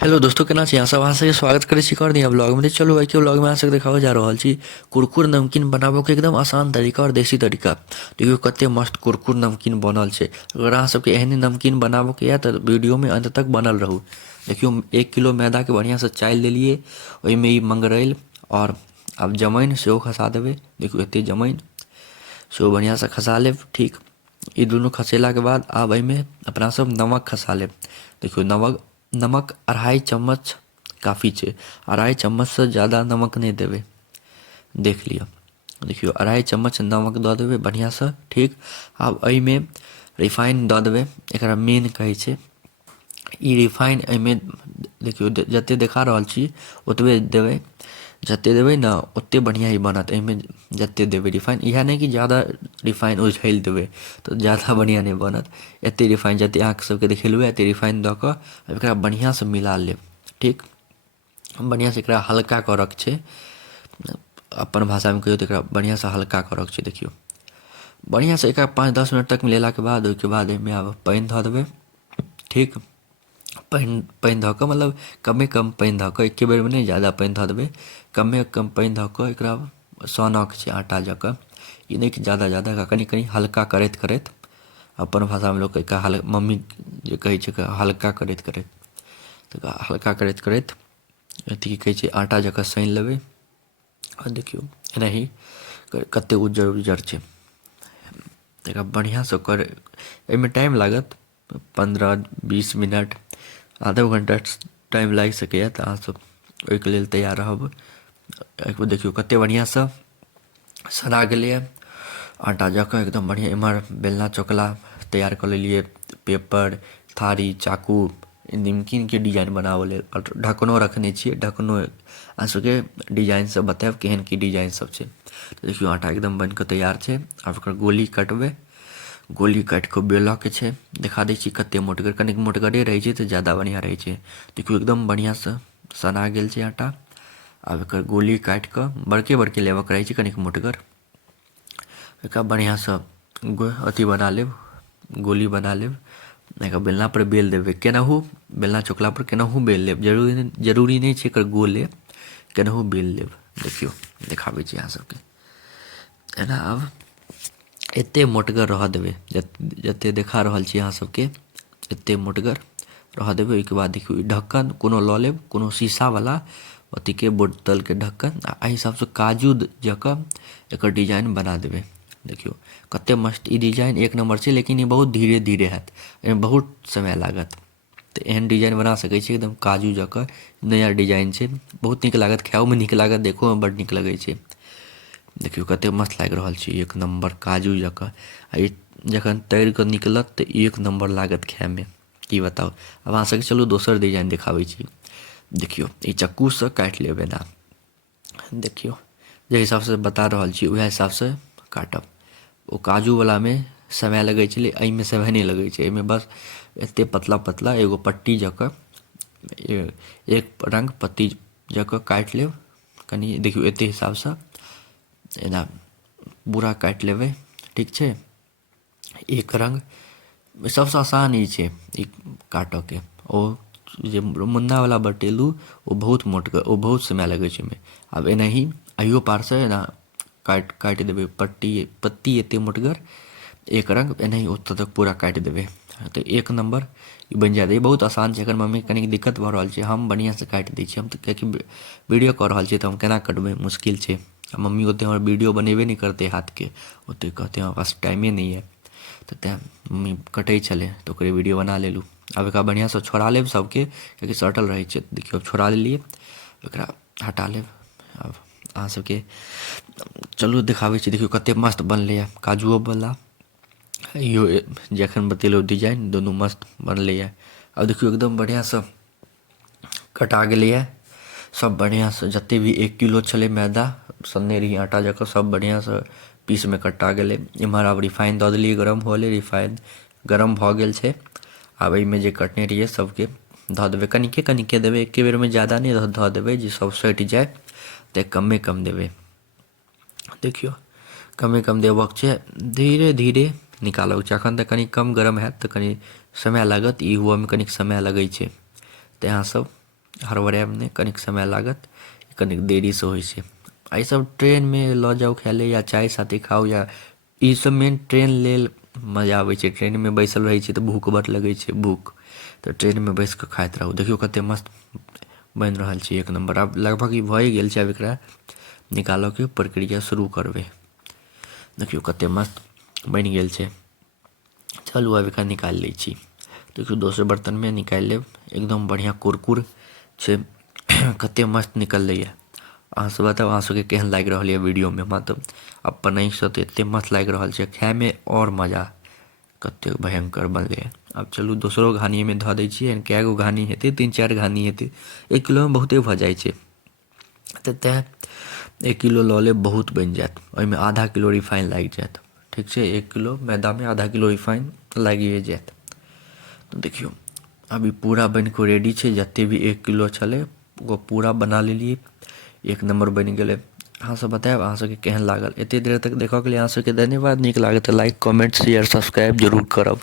Hello दोस्तों, केना छी अहाँ सब? अहाँ सबके स्वागत करै छी कर दिया ब्लॉग में। तऽ चलू आइ के ब्लॉग में अहाँ सबके देखाबऽ जा रहल छी कुरकुर नमकीन बनाबो के एकदम आसान तरीका और देसी तरीका। देखियो कते मस्त कुरकुर नमकीन बनल छै। अगर अहाँ सबके एहने नमकीन बनाबो के या तऽ वीडियो में अंत तक बनल रहू। देखियो 1 किलो मैदा के बढ़िया से चाइल लेलिए, ओहिमे ई मंगरैल और अब जमाइन सेहो खसा देबै। देखियो एते जमाइन सेहो बढ़िया से खसा लेब। ठीक, ई दुनू खसेला के बाद आब एहिमे अपना सब नमक खसा लेब। देखियो नमक नमक 2.5 चम्मच काफ़ी छै। 2.5 चम्मच से ज़्यादा नमक नहीं देबै, देख लिअ। देखियो 2.5 चम्मच नमक दऽ देबै बढ़िया से। ठीक, आब एहिमे रिफाइन दऽ देबै, एकरा मेन कहै छै ई रिफाइन। एहिमे देखियो जते देखा रहल छी ओतबे देबै। जते देबै ने ओते बढ़िया ही बनत। एहिमे जते देबै रिफाइन, इएह नहीं कि ज़्यादा रिफाइन उझैल देबै तऽ ज़्यादा बढ़िया नहीं बनत। एते रिफाइन जते अहाँ सबके देखेलहुँ एते रिफाइन दऽ कऽ एकरा बढ़िया से मिला लेब। ठीक, बढ़िया से एकरा हल्का करक छै। अपन भाषा में कहियो तऽ एकरा बढ़िया से हल्का करक छै। देखियो बढ़िया से एकरा 5-10 मिनट तक मिलेला के बाद ओहिके बाद एहिमे आब पानि धऽ देबै। ठीक, पानि धऽ कऽ मतलब कमे कम पानि धऽ कऽ, एके बेरमे नहीं ज़्यादा पानि धऽ देबै। कमे कम पानि धऽ कऽ एकरा सानक छै आटा जकाँ। ई नहीं कि ज़्यादा एकरा कनि कनि हल्का करैत करैत, अपन भाषामे लोक एकरा मम्मी जे कहै छै हल्का करैत करैत, तऽ हल्का करैत करैत अथी की कहै छै आटा जकाँ सानि लेबै। और देखियो एनाही कते उज्जर उज्जर छै। एकरा बढ़िया से कर, एहिमे टाइम लागत 15-20 मिनट, आधा घंटा टाइम लागि सकैए। तऽ अहाँ सब ओहिके लेल तैयार रहब। एक बेर देखियो कते बढ़िया से सना गेलैए आटा जकाँ एकदम बढ़िया। इम्हर बेलना चकला तैयार कर लेलिए, पेपर, थारी, चाकू नमकीन के डिजाइन बनाबऽ लेल। और ढक्कनो रखने छियै, ढक्कनो अहाँ सबके डिजाइन सब बतायब केहन की डिजाइन सब छै। तऽ देखियो आटा एकदम बन कऽ तैयार छै। आब ओकर गोली काटबै। गोली काटि कऽ बेलऽ के छै। देखा दै छी कते मोटगर, कनिक मोटगरे रहै छै तऽ ज़्यादा बढ़िया रहै छै। देखियो एकदम बढ़िया से सना गेल छै आटा। आब एकर गोली काटि कऽ बड़के बड़के लेबऽ के रहै छै, कनिक मोटगर। एकरा बढ़िया से अथी बना लेब, गोली बना लेब। एकरा बेलना पर बेल देबै, केनाहू बेलना चकला पर केनाहू बेल लेब। जरूरी नहीं छै एकर गोले, केनाहू बेल लेब। देखियो देखाबै छी अहाँ सबके एना। आब एते मोटगर रहऽ देबै, जते देखा रहल छी अहाँ सबके एते मोटगर रहऽ देबै। ओहिके बाद देखियो ढक्कन कोनो लऽ लेब, कोनो शीशावला अथीके बोतलके ढक्कन, आ एहि हिसाबसँ काजू जकाँ एकर डिजाइन बना देबै। देखियो कते मस्त ई डिजाइन एक नंबर छै, लेकिन ई बहुत धीरे धीरे हैत, एहिमे बहुत समय लागत। तऽ एहन डिजाइन बना सकै छी एकदम काजू जकाँ। नया डिजाइन छै, बहुत नीक लागत, खाओमे नीक लागत, देखोमे बड्ड नीक लगै छै। देखियो कते मस्त लागि रहल छै, एक नंबर काजू जकाँ। आ ई जखन तैर कऽ निकलत तऽ एक नंबर लागत खायमे, की बताउ। आब अहाँ सबके चलू दोसर डिजाइन देखाबै छी। देखियो ई चक्कूसँ काटि लेब एना। देखियो जे हिसाबसँ बता रहल छी उएह हिसाबसँ काटब। ओ काजूवलामे समय लगै छलै, एहिमे समय नहीं लगै छै। एहिमे बस एते पतला पतला एगो पट्टी जकाँ, एक रंग पत्ती जकाँ काटि लेब कनि। देखियो एते हिसाबसँ एना पूरा काटि लेबै। ठीक छै, एक रंग सबसँ आसान ई छै ई काटऽके। ओ जे मुन्नावला बतेलहुँ ओ बहुत मोटगर, ओ बहुत समय लगै छै ओहिमे। आब एनाही अहियो पारसँ एना काटि देबै पत्ती एते मोटगर, एक रंग एनाही ओतऽ तक पूरा काटि देबै। तऽ एक नंबर ई बनि जायत। ई बहुत आसान छै, एकर मम्मीके कनी दिक्कत भऽ रहल छै, हम बढ़िआँसँ काटि दै छियै। हम तऽ कियाकि वीडियो कऽ रहल छियै तऽ हम केना कटबै, मुश्किल छै। आ मम्मी ओते हमर वीडियो बनेबे नहीं करतै हाथके, ओते कहतै हमरा पास टाइमे नहीं है। तऽ तैँ मम्मी कटै छलै तऽ ओकरे वीडियो बना लेलहुँ। आब एकरा बढ़िआँसँ छोड़ा लेब सबके, कियाकि सटल रहै छै। देखियो छोड़ा लेलिए, एकरा हटा लेब। आब अहाँ सबके चलू देखाबै छी। देखियो कते मस्त बनलैए काजुओवला, इहो जे एखन बतेलहुँ डिजाइन, दुनू मस्त बनलैए। आब देखियो एकदम बढ़िआँसँ कटा गेलैए सब बढ़िआँसँ। जते भी 1 किलो छलै मैदा सनने रही आटा जकाँ, सब बढ़िआँसँ पीसमे कटा गेलै। इम्हर आब रिफाइन दऽ देलियै गरम हुअ लेल, रिफाइन गरम भऽ गेल छै। आब एहिमे जे कटने रहियै सबके धऽ देबै, कनिके कनिके देबै, एके बेरमे ज़्यादा नहीं धऽ देबै जे सब सटि जाय। तऽ कमे कम देबै। देखियो कमे कम देबऽके छै, धीरे धीरे निकालऽके छै। एखन तऽ कनि कम गरम हैत तऽ कनि समय लागत, ई हुअऽमे कनिक समय लगै छै। तऽ अहाँ सब हड़बड़ाएब कनिक समय लागत, कनिक देरी से होइ छै। एहि सब ट्रेन में लऽ जाउ खाय ले या चाय साथे खाउ, या ई सब मेन ट्रेन लेल मजा आबै छै। ट्रेन में बैसल रहै छै तऽ भूख बड़ लगै छै, भूख तऽ ट्रेन में बैस कऽ खाइत रहू। देखियौ कते मस्त बनि रहल छै, एक नंबर। आब लगभग ई भए गेल छै, आब एकरा निकालऽ के प्रक्रिया शुरू करबै। देखियौ कते मस्त बनि गेल छै। चलू आब एकरा निकालि लै छी। देखियौ दोसर बर्तन में निकालि लेब। एकदम बढ़िया कुरकुर छै, कते मस्त निकललै। अहाँ सब बताउ अहाँ सबके केहन लागि रहल यऽ वीडियो में। मतलब अपन आँखिसँ तऽ एते मस्त लागि रहल छै, खाय में और मजा कते भयंकर बनलै। आब चलू दोसरो घानी में धऽ दै छियै। कए गो घानी हेतै, 3-4 घानी हेतै। 1 किलो में बहुते भऽ जाइ छै, तऽ तेँ 1 किलो लऽ लेब, बहुत बनि जायत। ओहिमे आधा किलो रिफाइन लागि जायत। ठीक छै, 1 किलो मैदा में आधा किलो रिफाइन लागिए जायत। तऽ देखियौ अभी पूरा बनि कऽ रेडी छै। जते भी 1 किलो छलै ओ पूरा बना लेलियै। एक नंबर बनि गेलै। अहाँ सब बतायब अहाँ सबके केहन लागल। एते देर तक देखऽ के लिए अहाँ सबके धन्यवाद। नीक लागत तऽ लाइक, कमेंट, शेयर, सब्सक्राइब जरूर करब।